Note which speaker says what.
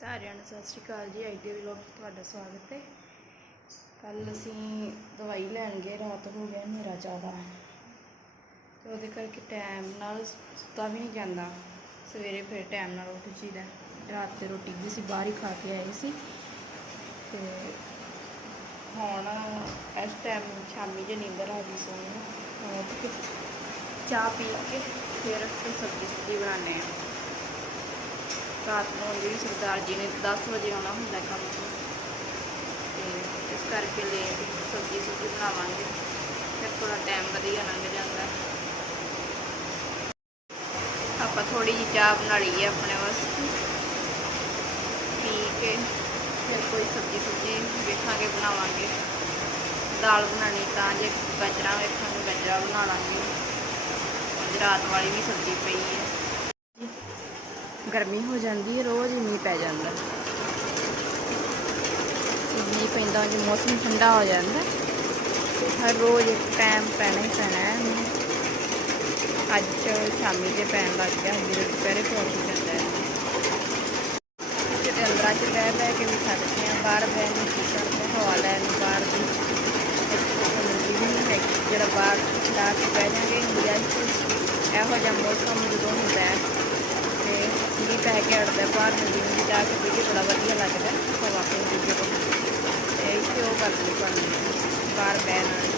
Speaker 1: ਸਾਰਿਆਂ ਨੂੰ ਸਤਿ ਸ਼੍ਰੀ ਅਕਾਲ ਜੀ ਆਈਡੀ ਵਲੌਗ 'ਚ ਤੁਹਾਡਾ ਸਵਾਗਤ ਹੈ। ਕੱਲ ਅਸੀਂ ਦਵਾਈ ਲੈਣ ਗਏ ਰਾਤ ਹੋ ਗਿਆ ਮੇਰਾ ਜ਼ਿਆਦਾ। ਤੇ ਉਹਦੇ ਕਰਕੇ ਟਾਈਮ ਨਾਲ ਸੁੱਤਾ ਵੀ ਨਹੀਂ ਜਾਂਦਾ। ਸਵੇਰੇ ਫਿਰ ਟਾਈਮ ਨਾਲ ਉੱਠ ਜੀਦਾ ਰਾਤ ਤੇ ਰੋਟੀ ਵੀ ਅਸੀਂ ਬਾਹਰ ਹੀ ਖਾ ਕੇ ਆਏ ਸੀ। ਤੇ ਹੁਣ ਇਸ ਟਾਈਮ ਸ਼ਾਮੀ ਜੇ ਨੀਂਦਰ ਆ ਗਈ ਸੋਣ ਨੂੰ ਚਾਹ ਪੀ ਕੇ ਫਿਰ ਅਸੀਂ ਸਬਜ਼ੀ ਸੁਬਜ਼ੀ ਬਣਾਉਂਦੇ ਹਾਂ। ਰਾਤ ਨੂੰ ਜੀ ਸਰਦਾਰ ਜੀ ਨੇ 10 ਵਜੇ ਆਉਣਾ ਹੁੰਦਾ ਕੰਮ ਤੋਂ। ਤੇ ਇਸ ਕਰਕੇ ਲੇਟ ਸਬਜ਼ੀ ਸੁਬਜ਼ੀ ਬਣਾਵਾਂਗੇ। ਫਿਰ ਥੋੜਾ ਟਾਈਮ ਵਧੀਆ ਲੰਘ ਜਾਂਦਾ। ਆਪਾਂ ਥੋੜੀ ਜਿਹੀ ਚਾਹ ਬਣਾ ਲਈਏ ਆਪਣੇ ਵਾਸਤੇ। ਪੀ ਕੇ ਫਿਰ ਕੋਈ ਸਬਜ਼ੀ ਸੁਬਜ਼ੀ ਵੇਖਾਂਗੇ, ਬਣਾਵਾਂਗੇ। ਦਾਲ ਬਣਾਣੀ ਤਾਂ ਜੇ ਗਾਜਰਾਂ ਵੇਖਾਂਗੇ, ਗਾਜਰਾਂ ਬਣਾ ਲਾਂਗੇ। ਰਾਤ ਵਾਲੀ ਵੀ ਸਬਜ਼ੀ ਪਈ ਹੈ। ਗਰਮੀ ਹੋ ਜਾਂਦੀ ਹੈ, ਰੋਜ਼ ਹੀ ਮੀਂਹ ਪੈ ਜਾਂਦਾ। ਮੀਂਹ ਪੈਂਦਾ ਜੇ ਮੌਸਮ ਠੰਡਾ ਹੋ ਜਾਂਦਾ। ਹਰ ਰੋਜ਼ ਇੱਕ ਟਾਈਮ ਪੈਣਾ ਹੀ ਪੈਣਾ ਹੈ ਅੱਜ ਸ਼ਾਮੀ ਜੇ ਪੈਣ ਲੱਗ ਗਿਆ ਜਿਹੜੇ ਦੁਪਹਿਰੇ ਪਹੁੰਚ ਜਾਂਦਾ ਹੈ। ਜਿਹੜੇ ਅੰਦਰਾਂ 'ਚ ਬਹਿ ਬਹਿ ਕੇ ਵੀ ਥੱਕਦੇ ਆ ਬਾਹਰ ਬਹਿ ਨੂੰ ਕੀ ਕਰਦੇ, ਹਵਾ ਲੈਣ ਬਾਹਰ ਦੀ। ਹੈਗੀ ਜਿਹੜਾ ਬਾਹਰ ਲਾ ਕੇ ਬਹਿ ਜਾਂਗੇ, ਇੰਡੀਆ 'ਚ ਇਹੋ ਜਿਹਾ ਮੌਸਮ ਜਦੋਂ ਹੁੰਦਾ ਹੈ। ਮੀਂਹ ਪੈ ਕੇ ਅੜਦਾ ਬਾਹਰ ਨਦੀ ਨੂੰ ਜਾ ਕੇ ਵੀ ਬੜਾ ਵਧੀਆ ਲੱਗਦਾ। ਹਵਾ ਪੈਂਦੀ ਜਦੋਂ ਤੇ ਇੱਥੇ ਉਹ ਗੱਲ ਨਹੀਂ ਬਣਦੀ ਬਾਹਰ ਬਹਿਣ ਵਾਲੀ।